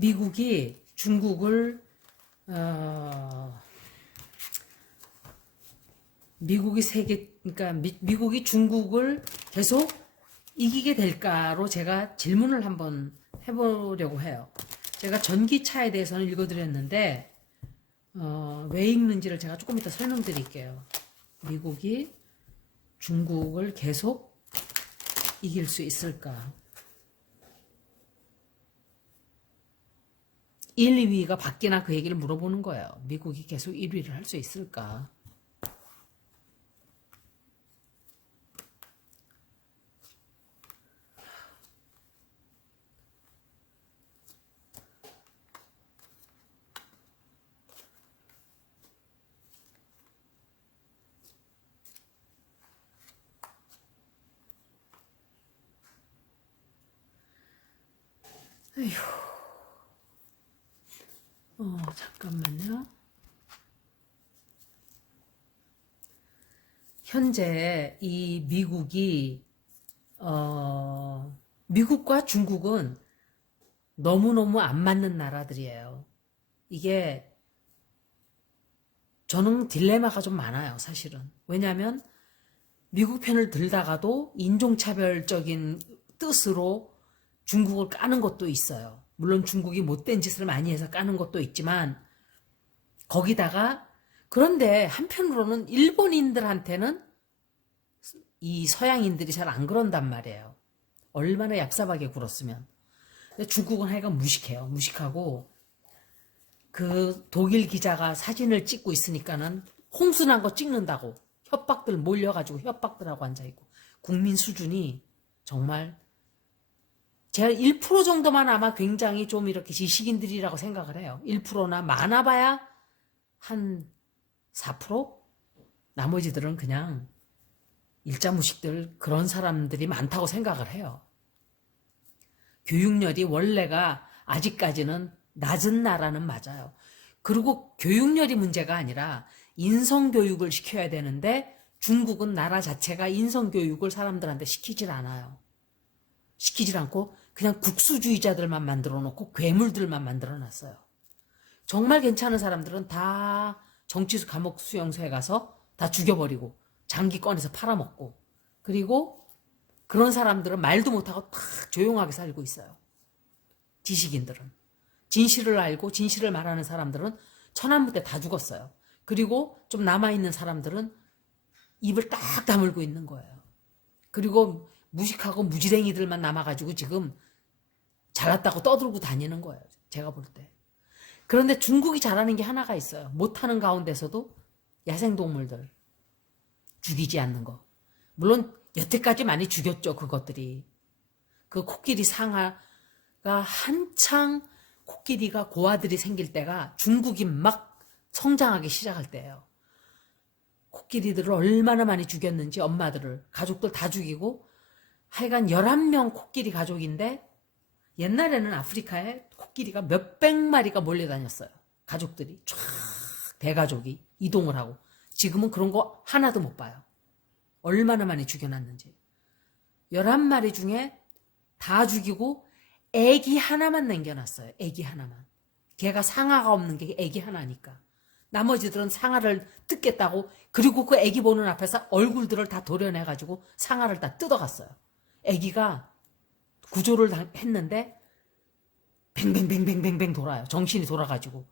미국이 중국을 그러니까 미국이 중국을 계속 이기게 될까로 제가 질문을 한번 해보려고 해요. 제가 전기차에 대해서는 읽어드렸는데 왜 읽는지를 제가 조금 이따 설명드릴게요. 미국이 중국을 계속 이길 수 있을까? 1, 2위가 바뀌나 그 얘기를 물어보는 거예요. 미국이 계속 1위를 할 수 있을까? 에휴. 잠깐만요. 현재 이 미국이 미국과 중국은 너무너무 안 맞는 나라들이에요. 이게 저는 딜레마가 좀 많아요, 사실은. 왜냐하면 미국 편을 들다가도 인종차별적인 뜻으로 중국을 까는 것도 있어요. 물론 중국이 못된 짓을 많이 해서 까는 것도 있지만 거기다가 그런데 한편으로는 일본인들한테는 이 서양인들이 잘 안 그런단 말이에요. 얼마나 얍삽하게 굴었으면. 근데 중국은 하여간 무식해요. 무식하고 그 독일 기자가 사진을 찍고 있으니까는 홍순한 거 찍는다고 협박들 몰려가지고 협박들하고 앉아있고 국민 수준이 정말 제가 1% 정도만 아마 굉장히 좀 이렇게 지식인들이라고 생각을 해요. 1%나 많아봐야 한 4%? 나머지들은 그냥 일자무식들 그런 사람들이 많다고 생각을 해요. 교육열이 원래가 아직까지는 낮은 나라는 맞아요. 그리고 교육열이 문제가 아니라 인성교육을 시켜야 되는데 중국은 나라 자체가 인성교육을 사람들한테 시키질 않아요. 시키질 않고 그냥 국수주의자들만 만들어 놓고 괴물들만 만들어 놨어요. 정말 괜찮은 사람들은 다 정치 감옥 수용소에 가서 다 죽여버리고 장기 꺼내서 팔아먹고 그리고 그런 사람들은 말도 못하고 탁 조용하게 살고 있어요. 지식인들은. 진실을 알고 진실을 말하는 사람들은 천안무대 다 죽었어요. 그리고 좀 남아있는 사람들은 입을 딱 다물고 있는 거예요. 그리고 무식하고 무지랭이들만 남아가지고 지금 잘났다고 떠들고 다니는 거예요. 제가 볼 때. 그런데 중국이 잘하는 게 하나가 있어요. 못하는 가운데서도 야생동물들 죽이지 않는 거. 물론 여태까지 많이 죽였죠. 그것들이. 그 코끼리 상아가 한창 코끼리가 고아들이 생길 때가 중국이 막 성장하기 시작할 때예요. 코끼리들을 얼마나 많이 죽였는지 엄마들을 가족들 다 죽이고 하여간 11명 코끼리 가족인데 옛날에는 아프리카에 코끼리가 몇백 마리가 몰려다녔어요. 가족들이 쫙 대가족이 이동을 하고 지금은 그런 거 하나도 못 봐요. 얼마나 많이 죽여놨는지. 11마리 중에 다 죽이고 애기 하나만 남겨놨어요. 애기 하나만. 걔가 상아가 없는 게 애기 하나니까. 나머지들은 상아를 뜯겠다고 그리고 그 애기 보는 앞에서 얼굴들을 다 도려내가지고 상아를 다 뜯어갔어요. 애기가 구조를 했는데 뱅뱅뱅뱅뱅뱅 돌아요. 정신이 돌아가지고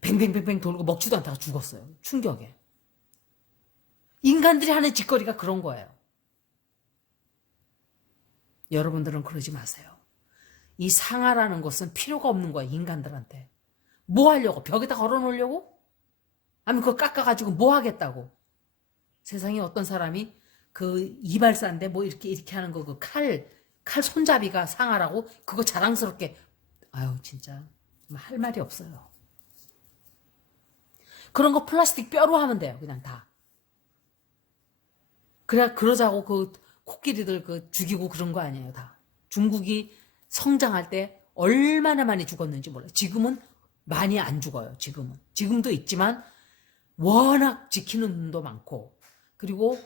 뱅뱅뱅뱅 돌고 먹지도 않다가 죽었어요. 충격에. 인간들이 하는 짓거리가 그런 거예요. 여러분들은 그러지 마세요. 이 상아라는 것은 필요가 없는 거야. 인간들한테. 뭐 하려고? 벽에다 걸어놓으려고? 아니면 그거 깎아가지고 뭐 하겠다고? 세상에 어떤 사람이 그 이발사인데 뭐 이렇게 하는 거 그 칼 손잡이가 상아라고 그거 자랑스럽게 아유 진짜 할 말이 없어요. 그런 거 플라스틱 뼈로 하면 돼요. 그냥 다. 그러자고 그 코끼리들 그 죽이고 그런 거 아니에요. 다. 중국이 성장할 때 얼마나 많이 죽었는지 몰라요. 지금은 많이 안 죽어요. 지금도 있지만 워낙 지키는 분도 많고 그리고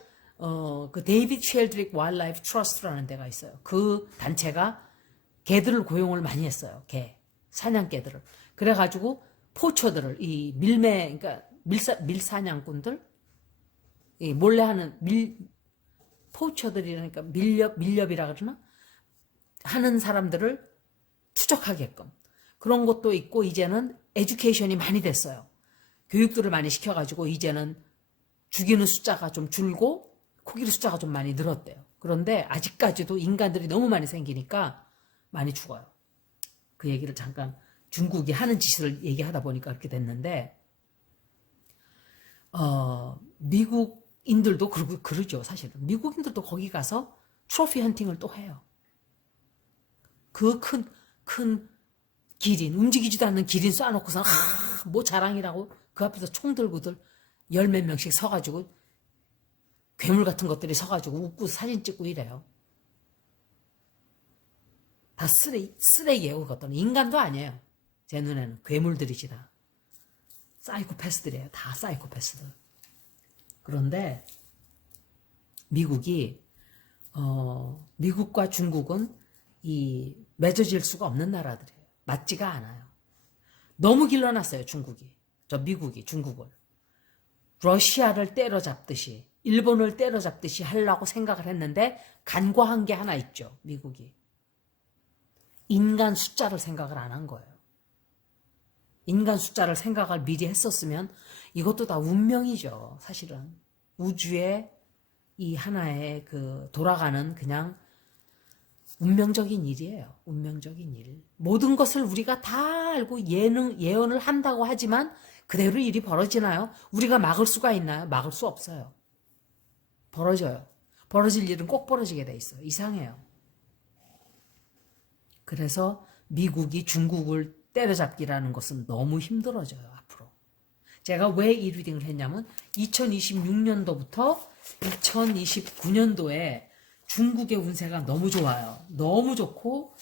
그 데이비드 쉘드릭 와일드라이프 트러스트라는 데가 있어요. 그 단체가 개들을 고용을 많이 했어요. 개. 사냥개들을. 그래가지고 포처들을, 이 밀매, 그러니까 밀사냥꾼들, 이 몰래 하는 포처들이라니까 밀렵이라 그러나? 하는 사람들을 추적하게끔. 그런 것도 있고, 이제는 에듀케이션이 많이 됐어요. 교육들을 많이 시켜가지고, 이제는 죽이는 숫자가 좀 줄고, 코끼리 숫자가 좀 많이 늘었대요. 그런데 아직까지도 인간들이 너무 많이 생기니까 많이 죽어요. 그 얘기를 잠깐 중국이 하는 짓을 얘기하다 보니까 그렇게 됐는데, 미국인들도 그러죠, 사실은. 미국인들도 거기 가서 트로피 헌팅을 또 해요. 그 큰 기린, 움직이지도 않는 기린 쏴놓고서, 뭐 자랑이라고 그 앞에서 총 들고들 열 몇 명씩 서가지고, 괴물 같은 것들이 서가지고 웃고 사진 찍고 이래요. 다 쓰레기예요, 그것들은. 인간도 아니에요. 제 눈에는 괴물들이지 다. 사이코패스들이에요. 다 사이코패스들. 그런데 미국과 중국은 이 맺어질 수가 없는 나라들이에요. 맞지가 않아요. 너무 길러놨어요, 중국이. 미국이 중국을. 러시아를 때려잡듯이, 일본을 때려잡듯이 하려고 생각을 했는데 간과한 게 하나 있죠, 미국이. 인간 숫자를 생각을 안 한 거예요. 인간 숫자를 생각을 미리 했었으면 이것도 다 운명이죠, 사실은. 우주의 이 하나의 그 돌아가는 그냥 운명적인 일이에요. 운명적인 일. 모든 것을 우리가 다 알고 예언을 한다고 하지만 그대로 일이 벌어지나요? 우리가 막을 수가 있나요? 막을 수 없어요. 벌어져요. 벌어질 일은 꼭 벌어지게 돼 있어요. 이상해요. 그래서 미국이 중국을 때려잡기라는 것은 너무 힘들어져요, 앞으로. 제가 왜 이 리딩을 했냐면 2026년도부터 2029년도에 중국의 운세가 너무 좋아요. 너무 좋고,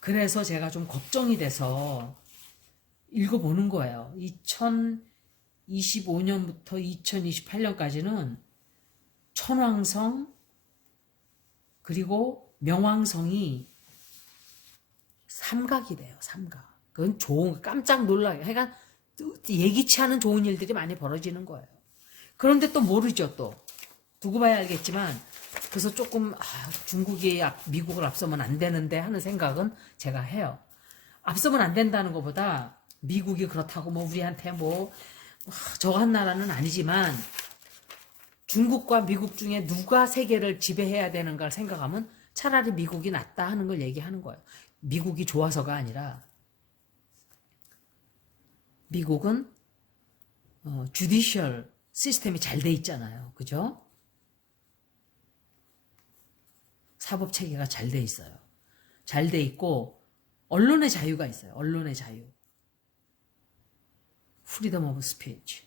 그래서 제가 좀 걱정이 돼서 읽어보는 거예요. 2025년부터 2028년까지는 천왕성 그리고 명왕성이 삼각이 돼요. 삼각. 그건 좋은, 깜짝 놀라게. 그러니까 예기치 않은 좋은 일들이 많이 벌어지는 거예요. 그런데 또 모르죠, 또. 두고 봐야 알겠지만, 그래서 조금 중국이 미국을 앞서면 안 되는데 하는 생각은 제가 해요. 앞서면 안 된다는 것보다 미국이 그렇다고 뭐 우리한테 뭐 저거 한 나라는 아니지만 중국과 미국 중에 누가 세계를 지배해야 되는가를 생각하면 차라리 미국이 낫다 하는 걸 얘기하는 거예요. 미국이 좋아서가 아니라 미국은 주디셜 시스템이 잘 돼 있잖아요. 그죠? 사법 체계가 잘 돼 있어요. 잘 돼 있고 언론의 자유가 있어요. 언론의 자유. 프리덤 오브 스피치.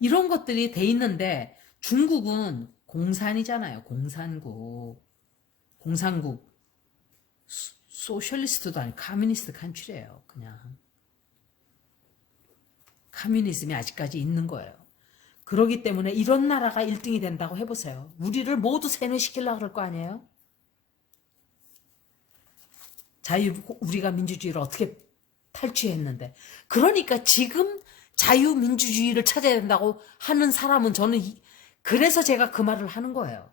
이런 것들이 돼 있는데 중국은 공산이잖아요. 공산국. 소셜리스트도 아니고 카뮤니스트 칸츄리예요. 그냥. 카뮤니즘이 아직까지 있는 거예요. 그러기 때문에 이런 나라가 1등이 된다고 해보세요. 우리를 모두 세뇌시키려고 그럴 거 아니에요? 우리가 민주주의를 어떻게 탈취했는데. 그러니까 지금 자유민주주의를 찾아야 된다고 하는 사람은 저는 그래서 제가 그 말을 하는 거예요.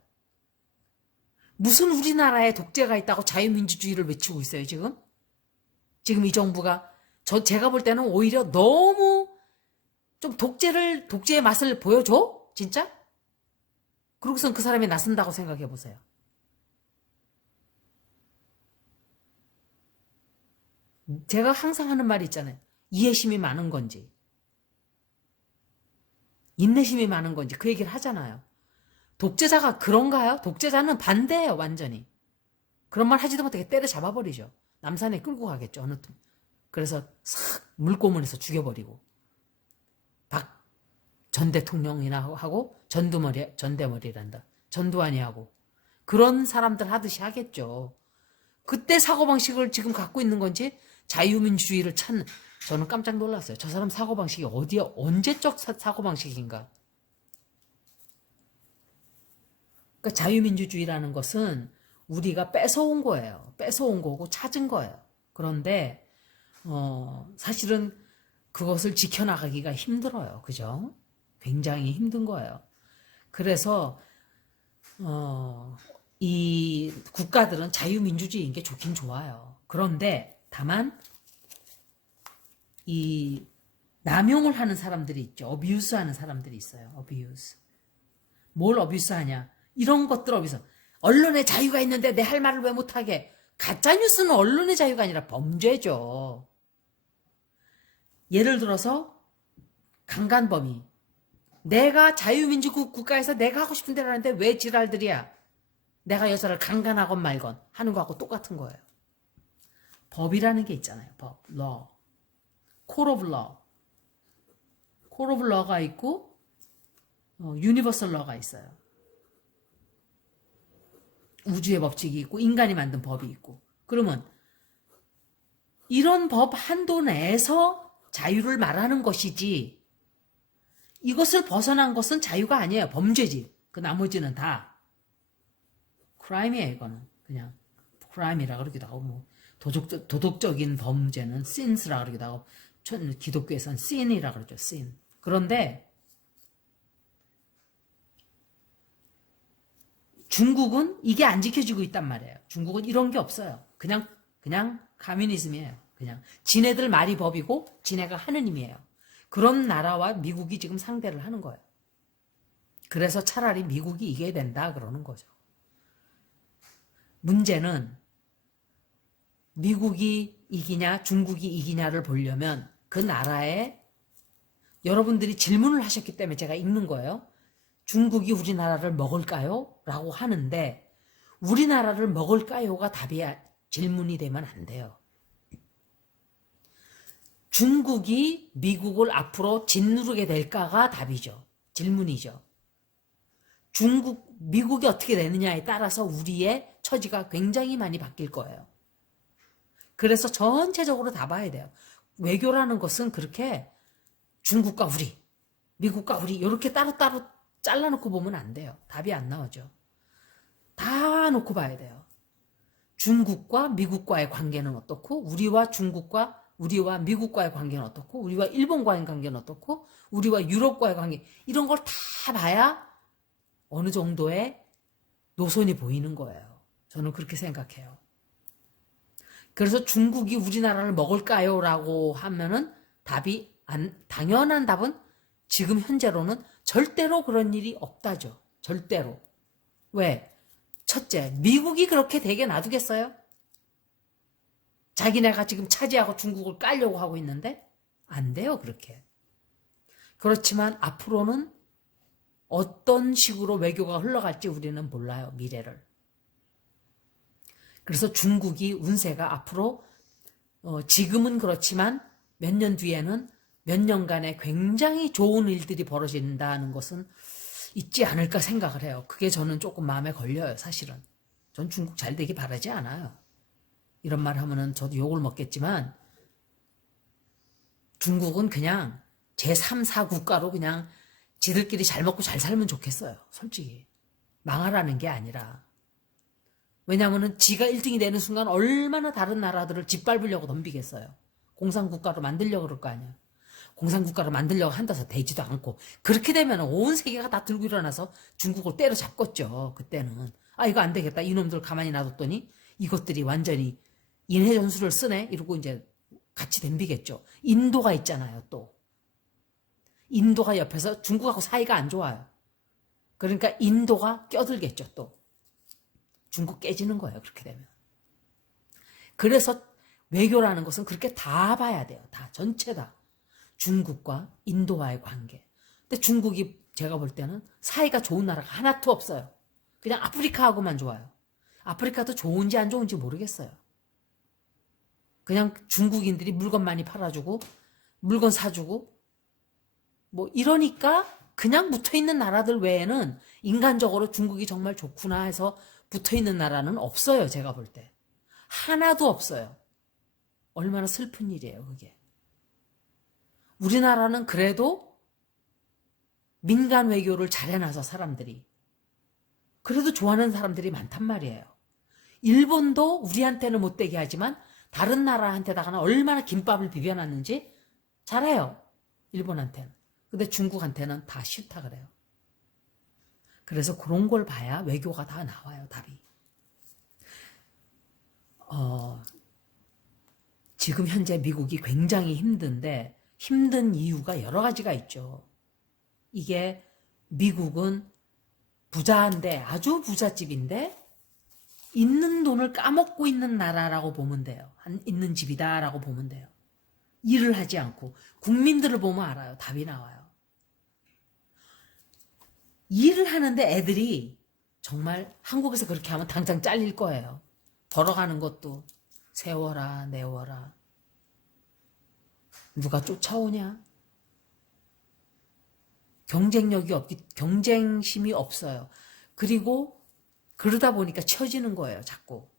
무슨 우리나라에 독재가 있다고 자유민주주의를 외치고 있어요, 지금? 지금 이 정부가. 제가 볼 때는 오히려 너무 좀 독재의 맛을 보여줘? 진짜? 그러고선 그 사람이 나선다고 생각해 보세요. 제가 항상 하는 말이 있잖아요. 이해심이 많은 건지, 인내심이 많은 건지 그 얘기를 하잖아요. 독재자가 그런가요? 독재자는 반대예요, 완전히. 그런 말 하지도 못하게 때려 잡아버리죠. 남산에 끌고 가겠죠, 어느 틈. 그래서 싹 물고문에서 죽여버리고. 박 전 대통령이나 하고 전대머리란다. 전두환이 하고. 그런 사람들 하듯이 하겠죠. 그때 사고방식을 지금 갖고 있는 건지 자유민주주의를 찾는, 저는 깜짝 놀랐어요. 저 사람 사고방식이 언제적 사고방식인가. 그러니까 자유민주주의라는 것은 우리가 뺏어온 거예요. 뺏어온 거고 찾은 거예요. 그런데 사실은 그것을 지켜나가기가 힘들어요. 그죠? 굉장히 힘든 거예요. 그래서 이 국가들은 자유민주주의인 게 좋긴 좋아요. 그런데 다만 이 남용을 하는 사람들이 있죠. 어뷰스 하는 사람들이 있어요. 어뷰스. 뭘 어뷰스 하냐? 이런 것들 어뷰스. 언론의 자유가 있는데 내 할 말을 왜 못하게? 가짜뉴스는 언론의 자유가 아니라 범죄죠. 예를 들어서 강간범이. 내가 자유민주국 국가에서 내가 하고 싶은 대로 하는데 왜 지랄들이야? 내가 여자를 강간하건 말건 하는 거하고 똑같은 거예요. 법이라는 게 있잖아요. 법, law. Code of law. Code of law가 있고 universal law가 있어요. 우주의 법칙이 있고 인간이 만든 법이 있고. 그러면 이런 법 한도 내에서 자유를 말하는 것이지 이것을 벗어난 것은 자유가 아니에요. 범죄지. 그 나머지는 다 크라임이에요. 이거는 그냥 크라임이라 그러기도 하고 뭐 도덕적인 범죄는 sins라 그러기도 하고 기독교에서는 sin이라 그러죠. sin. 그런데 중국은 이게 안 지켜지고 있단 말이에요. 중국은 이런 게 없어요. 그냥 가뮤니즘이에요. 그냥 지네들 말이 법이고 지네가 하느님이에요. 그런 나라와 미국이 지금 상대를 하는 거예요. 그래서 차라리 미국이 이겨야 된다 그러는 거죠. 문제는 미국이 이기냐 중국이 이기냐를 보려면 그 나라에 여러분들이 질문을 하셨기 때문에 제가 읽는 거예요. 중국이 우리나라를 먹을까요? 라고 하는데 우리나라를 먹을까요?가 답이 질문이 되면 안 돼요. 중국이 미국을 앞으로 짓누르게 될까가 답이죠. 질문이죠. 미국이 어떻게 되느냐에 따라서 우리의 처지가 굉장히 많이 바뀔 거예요. 그래서 전체적으로 다 봐야 돼요. 외교라는 것은 그렇게 중국과 우리, 미국과 우리 이렇게 따로따로 잘라놓고 보면 안 돼요. 답이 안 나오죠. 다 놓고 봐야 돼요. 중국과 미국과의 관계는 어떻고 우리와 미국과의 관계는 어떻고 우리와 일본과의 관계는 어떻고 우리와 유럽과의 관계 이런 걸 다 봐야 어느 정도의 노선이 보이는 거예요. 저는 그렇게 생각해요. 그래서 중국이 우리나라를 먹을까요? 라고 하면은 당연한 답은 지금 현재로는 절대로 그런 일이 없다죠. 절대로. 왜? 첫째, 미국이 그렇게 되게 놔두겠어요? 자기네가 지금 차지하고 중국을 깔려고 하고 있는데 안 돼요, 그렇게. 그렇지만 앞으로는 어떤 식으로 외교가 흘러갈지 우리는 몰라요, 미래를. 그래서 중국이 운세가 앞으로 지금은 그렇지만 몇 년 뒤에는 몇 년간의 굉장히 좋은 일들이 벌어진다는 것은 있지 않을까 생각을 해요. 그게 저는 조금 마음에 걸려요, 사실은. 전 중국 잘 되기 바라지 않아요. 이런 말 하면은 저도 욕을 먹겠지만 중국은 그냥 제3, 4국가로 그냥 지들끼리 잘 먹고 잘 살면 좋겠어요. 솔직히. 망하라는 게 아니라. 왜냐하면 지가 1등이 되는 순간 얼마나 다른 나라들을 짓밟으려고 덤비겠어요. 공산국가로 만들려고 그럴 거 아니야. 공산국가로 만들려고 한다서 되지도 않고 그렇게 되면 온 세계가 다 들고 일어나서 중국을 때려잡겠죠. 그때는. 아 이거 안 되겠다. 이놈들 가만히 놔뒀더니 이것들이 완전히 인해 전술을 쓰네. 이러고 이제 같이 덤비겠죠. 인도가 있잖아요. 또. 인도가 옆에서 중국하고 사이가 안 좋아요. 그러니까 인도가 껴들겠죠. 또. 중국 깨지는 거예요. 그렇게 되면. 그래서 외교라는 것은 그렇게 다 봐야 돼요. 다 전체 다. 중국과 인도와의 관계. 근데 중국이 제가 볼 때는 사이가 좋은 나라가 하나도 없어요. 그냥 아프리카하고만 좋아요. 아프리카도 좋은지 안 좋은지 모르겠어요. 그냥 중국인들이 물건 많이 팔아주고 물건 사주고 뭐 이러니까 그냥 붙어있는 나라들 외에는 인간적으로 중국이 정말 좋구나 해서 붙어있는 나라는 없어요. 제가 볼 때. 하나도 없어요. 얼마나 슬픈 일이에요. 그게. 우리나라는 그래도 민간 외교를 잘 해놔서 사람들이 그래도 좋아하는 사람들이 많단 말이에요. 일본도 우리한테는 못되게 하지만 다른 나라한테다가는 얼마나 김밥을 비벼놨는지 잘해요. 일본한테는. 근데 중국한테는 다 싫다 그래요. 그래서 그런 걸 봐야 외교가 다 나와요. 답이. 지금 현재 미국이 굉장히 힘든데 힘든 이유가 여러 가지가 있죠. 이게 미국은 부자인데 아주 부잣집인데 있는 돈을 까먹고 있는 나라라고 보면 돼요. 있는 집이다라고 보면 돼요. 일을 하지 않고 국민들을 보면 알아요. 답이 나와요. 일을 하는데 애들이 정말 한국에서 그렇게 하면 당장 잘릴 거예요. 걸어가는 것도 세워라 내워라. 누가 쫓아오냐? 경쟁심이 없어요. 그리고 그러다 보니까 처지는 거예요. 자꾸.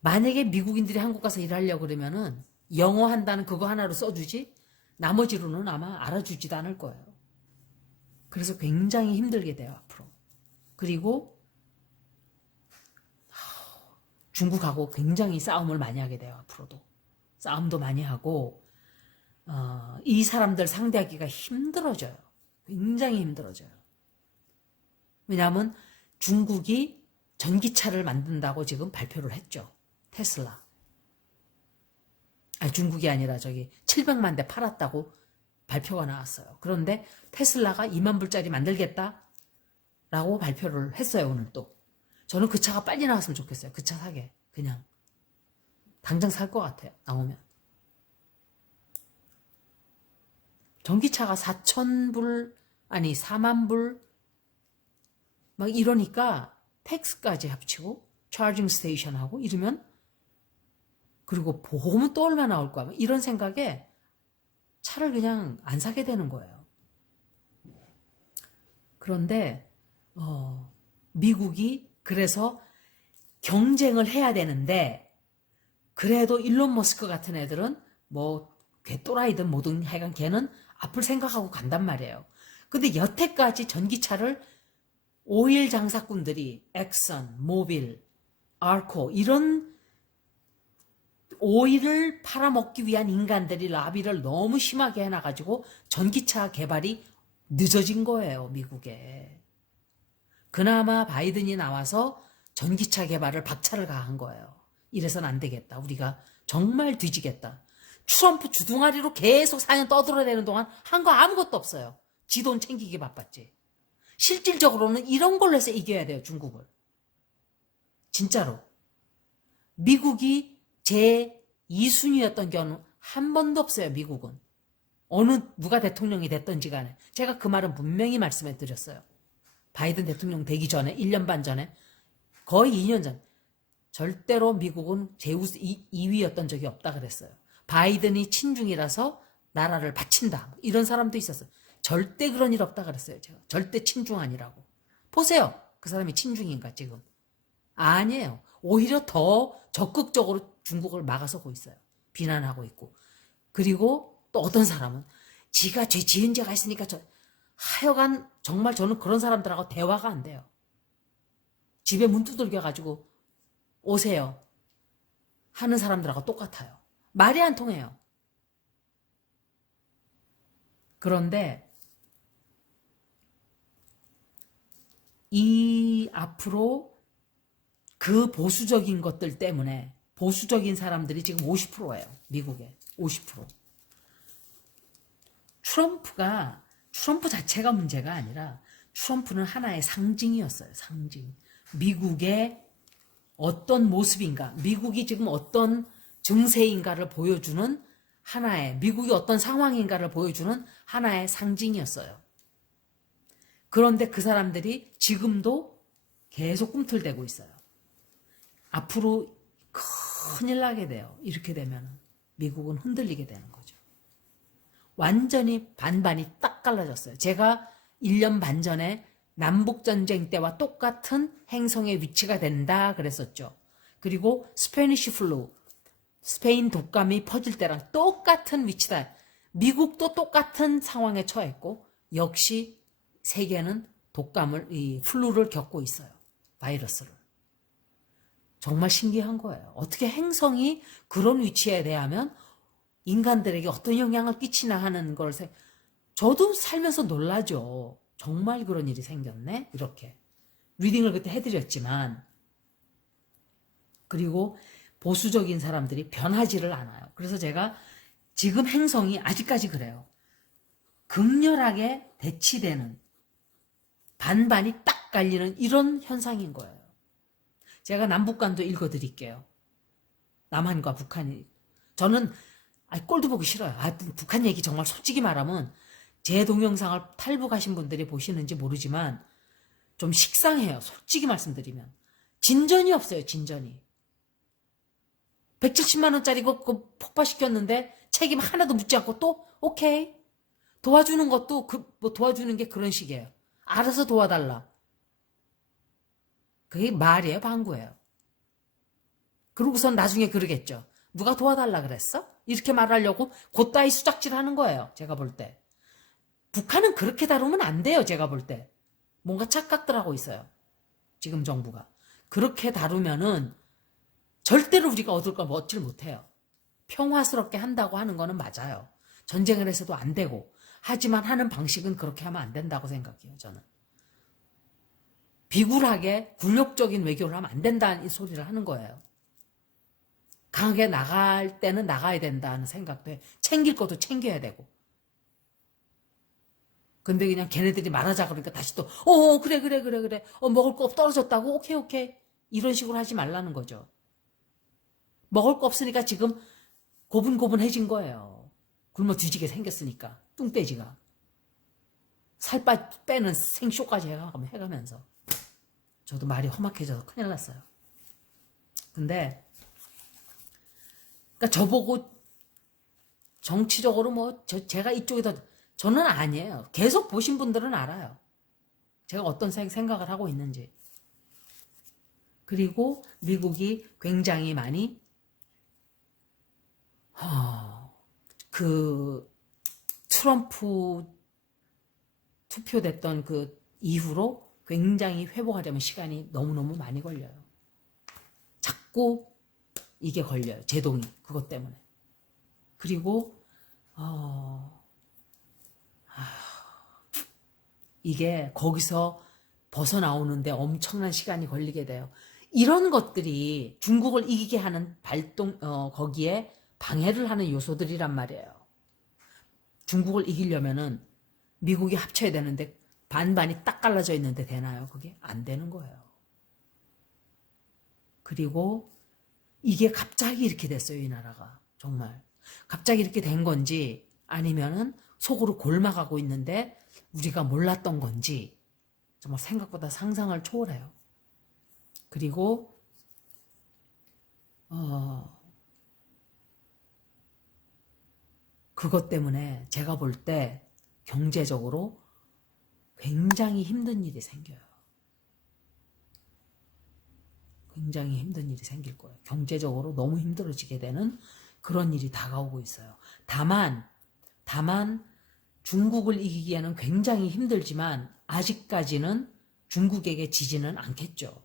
만약에 미국인들이 한국 가서 일하려고 그러면은 영어 한다는 그거 하나로 써주지 나머지로는 아마 알아주지도 않을 거예요. 그래서 굉장히 힘들게 돼요. 앞으로. 그리고 중국하고 굉장히 싸움을 많이 하게 돼요. 앞으로도. 싸움도 많이 하고 이 사람들 상대하기가 힘들어져요. 굉장히 힘들어져요. 왜냐하면 중국이 전기차를 만든다고 지금 발표를 했죠. 테슬라. 아니, 중국이 아니라 저기 700만 대 팔았다고 발표가 나왔어요. 그런데 테슬라가 2만 불짜리 만들겠다라고 발표를 했어요. 오늘 또. 저는 그 차가 빨리 나왔으면 좋겠어요. 그 차 사게. 그냥. 당장 살 것 같아요. 나오면. 전기차가 4,000불, 아니 4만 불, 막 이러니까 텍스까지 합치고 차징 스테이션하고 이러면 그리고 보험은 또 얼마 나올 거야. 이런 생각에 차를 그냥 안 사게 되는 거예요. 그런데 미국이 그래서 경쟁을 해야 되는데 그래도 일론 머스크 같은 애들은 뭐 개또라이든 뭐든 하여간 걔는 앞을 생각하고 간단 말이에요. 근데 여태까지 전기차를 오일 장사꾼들이 엑선, 모빌, 아르코 이런 오일을 팔아먹기 위한 인간들이 라비를 너무 심하게 해놔가지고 전기차 개발이 늦어진 거예요. 미국에. 그나마 바이든이 나와서 전기차 개발을 박차를 가한 거예요. 이래서는 안 되겠다. 우리가 정말 뒤지겠다. 트럼프 주둥아리로 계속 4년 떠들어대는 동안 한 거 아무것도 없어요. 지 돈 챙기기 바빴지. 실질적으로는 이런 걸로 해서 이겨야 돼요. 중국을. 진짜로. 미국이 제 2순위였던 경우는 한 번도 없어요. 미국은. 누가 대통령이 됐던지 간에. 제가 그 말은 분명히 말씀해 드렸어요. 바이든 대통령 되기 전에 1년 반 전에 거의 2년 전 절대로 미국은 제 2위였던 적이 없다 그랬어요. 바이든이 친중이라서 나라를 바친다. 이런 사람도 있었어요. 절대 그런 일 없다 그랬어요. 제가. 절대 친중 아니라고. 보세요. 그 사람이 친중인가 지금. 아니에요. 오히려 더 적극적으로 중국을 막아서고 있어요. 비난하고 있고. 그리고 또 어떤 사람은 지가 죄 지은 죄가 있으니까 하여간 정말 저는 그런 사람들하고 대화가 안 돼요. 집에 문 두들겨가지고 오세요. 하는 사람들하고 똑같아요. 말이 안 통해요. 그런데 이 앞으로 그 보수적인 것들 때문에 보수적인 사람들이 지금 50%예요. 미국에 50%. 트럼프 자체가 문제가 아니라 트럼프는 하나의 상징이었어요. 상징. 미국의 어떤 모습인가, 미국이 지금 어떤 증세인가를 보여주는 하나의, 미국이 어떤 상황인가를 보여주는 하나의 상징이었어요. 그런데 그 사람들이 지금도 계속 꿈틀대고 있어요. 앞으로 큰일 나게 돼요. 이렇게 되면 미국은 흔들리게 되는 거죠. 완전히 반반이 딱 갈라졌어요. 제가 1년 반 전에 남북전쟁 때와 똑같은 행성의 위치가 된다 그랬었죠. 그리고 스페니쉬 플루, 스페인 독감이 퍼질 때랑 똑같은 위치다. 미국도 똑같은 상황에 처했고 역시 세계는 이 플루를 겪고 있어요. 바이러스를. 정말 신기한 거예요. 어떻게 행성이 그런 위치에 대하면 인간들에게 어떤 영향을 끼치나 하는 걸 저도 살면서 놀라죠. 정말 그런 일이 생겼네? 이렇게. 리딩을 그때 해드렸지만, 그리고 보수적인 사람들이 변하지를 않아요. 그래서 제가 지금 행성이 아직까지 그래요. 극렬하게 대치되는, 반반이 딱 갈리는 이런 현상인 거예요. 제가 남북관도 읽어드릴게요. 남한과 북한이. 저는 꼴도 보기 싫어요. 북한 얘기 정말 솔직히 말하면 제 동영상을 탈북하신 분들이 보시는지 모르지만 좀 식상해요. 솔직히 말씀드리면. 진전이 없어요. 진전이. 170만 원짜리 그거 폭파시켰는데 책임 하나도 묻지 않고 또 오케이. 도와주는 것도 도와주는 게 그런 식이에요. 알아서 도와달라. 그게 말이에요, 방구예요. 그러고선 나중에 그러겠죠. 누가 도와달라 그랬어? 이렇게 말하려고 곧다이 수작질 하는 거예요. 제가 볼 때. 북한은 그렇게 다루면 안 돼요. 제가 볼 때. 뭔가 착각들 하고 있어요. 지금 정부가. 그렇게 다루면은 절대로 우리가 얻을 걸 얻질 못해요. 평화스럽게 한다고 하는 거는 맞아요. 전쟁을 해서도 안 되고. 하지만 하는 방식은 그렇게 하면 안 된다고 생각해요. 저는. 비굴하게 굴욕적인 외교를 하면 안 된다는 이 소리를 하는 거예요. 강하게 나갈 때는 나가야 된다는 생각도 해. 챙길 것도 챙겨야 되고. 근데 그냥 걔네들이 말하자 그러니까 다시 또 그래 먹을 거 떨어졌다고? 오케이 이런 식으로 하지 말라는 거죠. 먹을 거 없으니까 지금 고분고분해진 거예요. 굶어 뒤지게 생겼으니까 뚱돼지가 살 빼는 생쇼까지 해가면서 저도 말이 험악해져서 큰일 났어요. 근데 그러니까 저보고 정치적으로 제가 이쪽에 저는 아니에요. 계속 보신 분들은 알아요. 제가 어떤 생각을 하고 있는지. 그리고 미국이 굉장히 많이 그 트럼프 투표됐던 그 이후로 굉장히 회복하려면 시간이 너무너무 많이 걸려요. 자꾸 이게 걸려요. 제동이 그것 때문에. 그리고 이게 거기서 벗어나오는데 엄청난 시간이 걸리게 돼요. 이런 것들이 중국을 이기게 하는 거기에 방해를 하는 요소들이란 말이에요. 중국을 이기려면은 미국이 합쳐야 되는데 반반이 딱 갈라져 있는데 되나요? 그게 안 되는 거예요. 그리고 이게 갑자기 이렇게 됐어요. 이 나라가. 정말. 갑자기 이렇게 된 건지 아니면은 속으로 골마가고 있는데 우리가 몰랐던 건지 정말 생각보다 상상을 초월해요. 그리고 그것 때문에 제가 볼 때 경제적으로 굉장히 힘든 일이 생겨요. 굉장히 힘든 일이 생길 거예요. 경제적으로 너무 힘들어지게 되는 그런 일이 다가오고 있어요. 다만 중국을 이기기에는 굉장히 힘들지만 아직까지는 중국에게 지지는 않겠죠.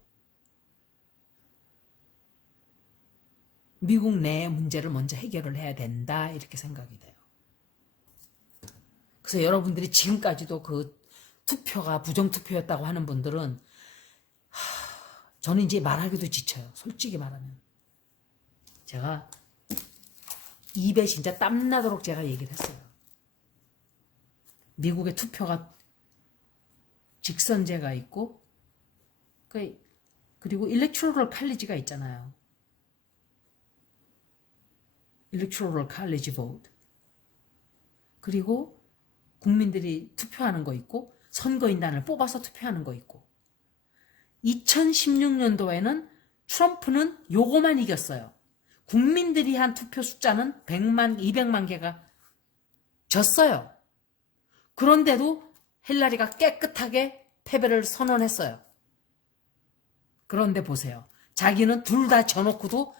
미국 내의 문제를 먼저 해결을 해야 된다 이렇게 생각이 돼요. 그래서 여러분들이 지금까지도 그 투표가 부정투표였다고 하는 분들은 저는 이제 말하기도 지쳐요. 솔직히 말하면. 제가 입에 진짜 땀나도록 제가 얘기를 했어요. 미국의 투표가 직선제가 있고 그리고 일렉토럴 칼리지가 있잖아요. 일렉토럴 칼리지 보트. 그리고 국민들이 투표하는 거 있고 선거인단을 뽑아서 투표하는 거 있고 2016년도에는 트럼프는 요거만 이겼어요. 국민들이 한 투표 숫자는 100만, 200만 개가 졌어요. 그런데도 힐러리가 깨끗하게 패배를 선언했어요. 그런데 보세요. 자기는 둘 다 져놓고도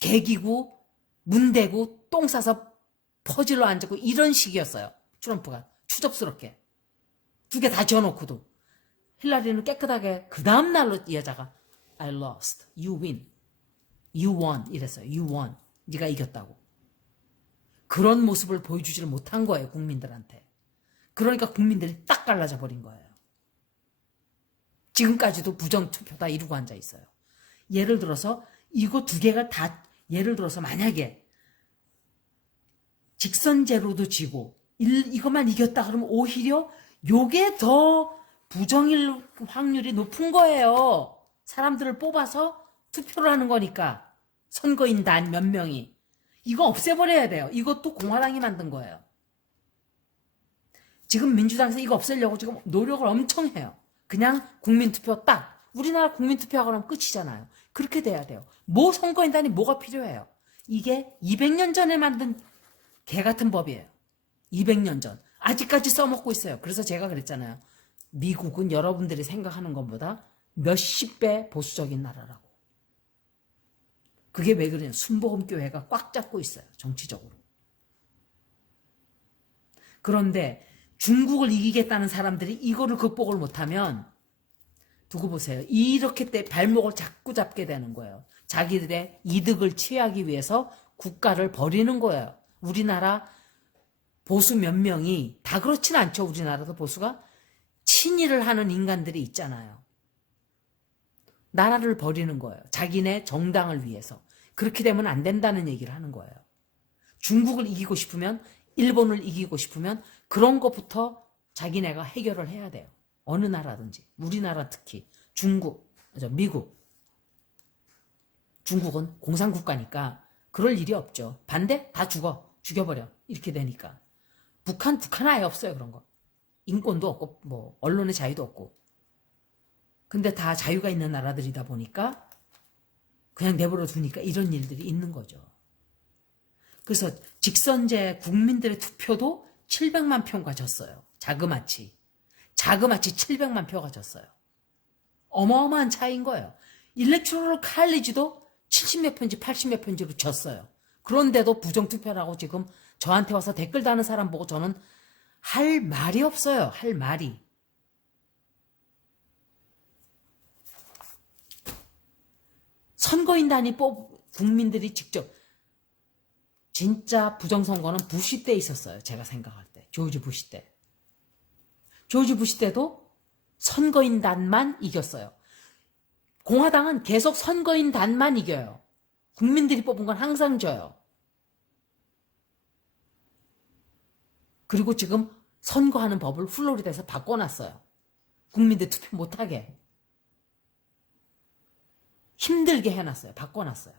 개기고 문대고 똥 싸서 퍼질러 앉고 이런 식이었어요. 트럼프가 추접스럽게. 두 개 다 져놓고도. 힐러리는 깨끗하게 그 다음날로 이 여자가 I lost, you win, you won 이랬어요. you won, 네가 이겼다고. 그런 모습을 보여주지를 못한 거예요, 국민들한테. 그러니까 국민들이 딱 갈라져 버린 거예요. 지금까지도 부정투표 다 이루고 앉아 있어요. 예를 들어서 이거 두 개가 다, 예를 들어서 만약에 직선제로도 지고 이것만 이겼다 그러면 오히려 요게 더 부정일 확률이 높은 거예요. 사람들을 뽑아서 투표를 하는 거니까. 선거인단 몇 명이. 이거 없애버려야 돼요. 이것도 공화당이 만든 거예요. 지금 민주당에서 이거 없애려고 지금 노력을 엄청 해요. 그냥 국민투표 딱. 우리나라 국민투표하고 나면 끝이잖아요. 그렇게 돼야 돼요. 뭐 선거인단이 뭐가 필요해요. 이게 200년 전에 만든 개 같은 법이에요. 200년 전. 아직까지 써먹고 있어요. 그래서 제가 그랬잖아요. 미국은 여러분들이 생각하는 것보다 몇십 배 보수적인 나라라고. 그게 왜 그러냐. 순복음교회가 꽉 잡고 있어요. 정치적으로. 그런데 중국을 이기겠다는 사람들이 이거를 극복을 못하면 두고 보세요. 이렇게 때 발목을 자꾸 잡게 되는 거예요. 자기들의 이득을 취하기 위해서 국가를 버리는 거예요. 우리나라 보수 몇 명이, 다 그렇진 않죠. 우리나라도 보수가 친일을 하는 인간들이 있잖아요. 나라를 버리는 거예요. 자기네 정당을 위해서. 그렇게 되면 안 된다는 얘기를 하는 거예요. 중국을 이기고 싶으면, 일본을 이기고 싶으면 그런 것부터 자기네가 해결을 해야 돼요. 어느 나라든지. 우리나라 특히. 중국, 미국. 중국은 공산국가니까 그럴 일이 없죠. 반대? 다 죽어. 죽여버려. 이렇게 되니까. 북한 아예 없어요. 그런 거. 인권도 없고 뭐 언론의 자유도 없고. 근데 다 자유가 있는 나라들이다 보니까 그냥 내버려 두니까 이런 일들이 있는 거죠. 그래서 직선제 국민들의 투표도 700만 표가 졌어요. 자그마치 700만 표가 졌어요. 어마어마한 차이인 거예요. 일렉트로럴 칼리지도 70몇 표인지 80몇 표인지로 졌어요. 그런데도 부정투표라고 지금 저한테 와서 댓글 다는 사람 보고 저는 할 말이 없어요. 할 말이. 선거인단이 국민들이 직접. 진짜 부정선거는 부시 때 있었어요. 제가 생각할 때. 조지 부시 때. 조지 부시 때도 선거인단만 이겼어요. 공화당은 계속 선거인단만 이겨요. 국민들이 뽑은 건 항상 져요. 그리고 지금 선거하는 법을 플로리다에서 바꿔놨어요. 국민들 투표 못하게. 힘들게 해놨어요. 바꿔놨어요.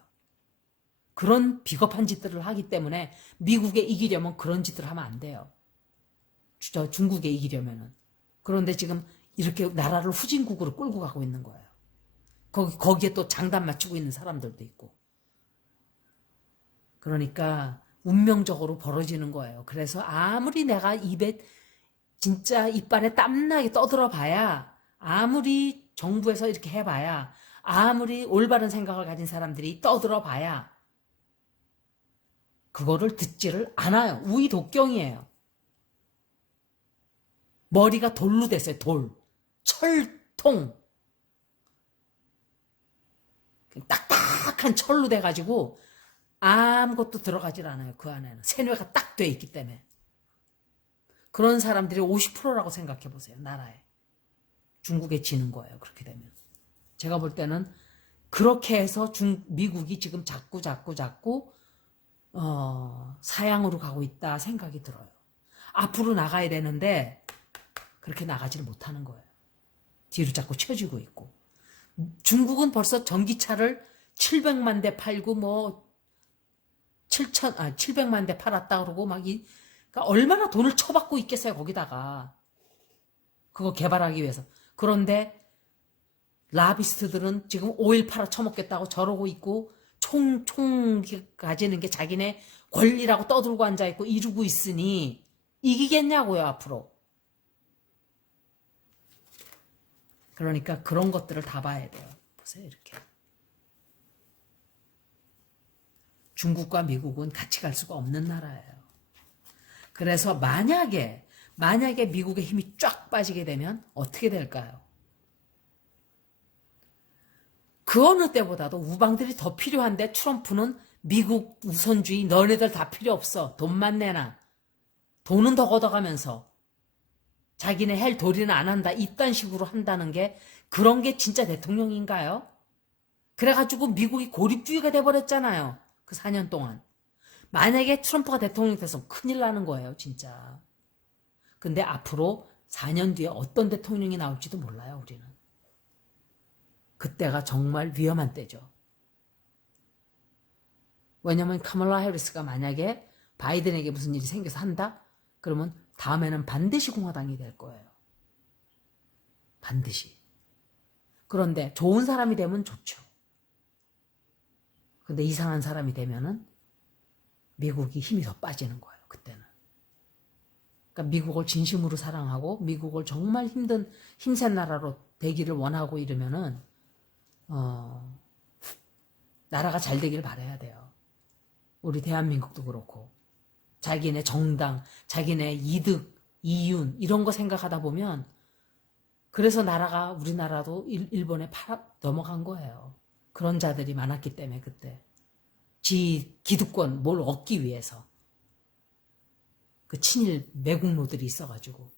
그런 비겁한 짓들을 하기 때문에 미국에 이기려면 그런 짓들을 하면 안 돼요. 중국에 이기려면은. 그런데 지금 이렇게 나라를 후진국으로 끌고 가고 있는 거예요. 거기에 또 장단 맞추고 있는 사람들도 있고. 그러니까 운명적으로 벌어지는 거예요. 그래서 아무리 내가 입에 진짜 이빨에 땀나게 떠들어 봐야, 아무리 정부에서 이렇게 해봐야, 아무리 올바른 생각을 가진 사람들이 떠들어 봐야 그거를 듣지를 않아요. 우이독경이에요. 머리가 돌로 됐어요. 돌. 철통. 딱딱한 철로 돼가지고 아무것도 들어가질 않아요. 그 안에는. 세뇌가 딱 돼 있기 때문에. 그런 사람들이 50%라고 생각해 보세요. 나라에. 중국에 지는 거예요. 그렇게 되면. 제가 볼 때는 그렇게 해서 미국이 지금 자꾸 사양으로 가고 있다 생각이 들어요. 앞으로 나가야 되는데 그렇게 나가지를 못하는 거예요. 뒤로 자꾸 쳐지고 있고. 중국은 벌써 전기차를 700만 대 팔고 뭐 700만 대 팔았다 그러고 그러니까 얼마나 돈을 쳐받고 있겠어요, 거기다가. 그거 개발하기 위해서. 그런데 라비스트들은 지금 오일 팔아 처먹겠다고 저러고 있고, 총 가지는 게 자기네 권리라고 떠들고 앉아있고 이루고 있으니 이기겠냐고요, 앞으로. 그러니까 그런 것들을 다 봐야 돼요. 보세요, 이렇게. 중국과 미국은 같이 갈 수가 없는 나라예요. 그래서 만약에 미국의 힘이 쫙 빠지게 되면 어떻게 될까요? 그 어느 때보다도 우방들이 더 필요한데 트럼프는 미국 우선주의 너네들 다 필요 없어. 돈만 내놔. 돈은 더 걷어가면서 자기네 할 도리는 안 한다. 이딴 식으로 한다는 게 그런 게 진짜 대통령인가요? 그래가지고 미국이 고립주의가 돼버렸잖아요. 그 4년 동안. 만약에 트럼프가 대통령이 돼서 큰일 나는 거예요. 진짜. 근데 앞으로 4년 뒤에 어떤 대통령이 나올지도 몰라요. 우리는. 그때가 정말 위험한 때죠. 왜냐면 카멀라 해리스가 만약에 바이든에게 무슨 일이 생겨서 한다? 그러면 다음에는 반드시 공화당이 될 거예요. 반드시. 그런데 좋은 사람이 되면 좋죠. 근데 이상한 사람이 되면은 미국이 힘이 더 빠지는 거예요. 그때는. 그러니까 미국을 진심으로 사랑하고 미국을 정말 힘든 힘센 나라로 되기를 원하고 이러면은 나라가 잘 되길 바라야 돼요. 우리 대한민국도 그렇고 자기네 정당, 자기네 이득, 이윤 이런 거 생각하다 보면 그래서 나라가 우리나라도 일본에 넘어간 거예요. 그런 자들이 많았기 때문에 그때 지 기득권 뭘 얻기 위해서 그 친일 매국노들이 있어가지고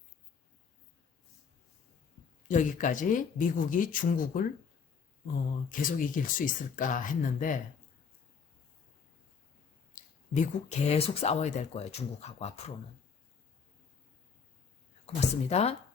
여기까지 미국이 중국을 계속 이길 수 있을까 했는데 미국 계속 싸워야 될 거예요. 중국하고 앞으로는. 고맙습니다.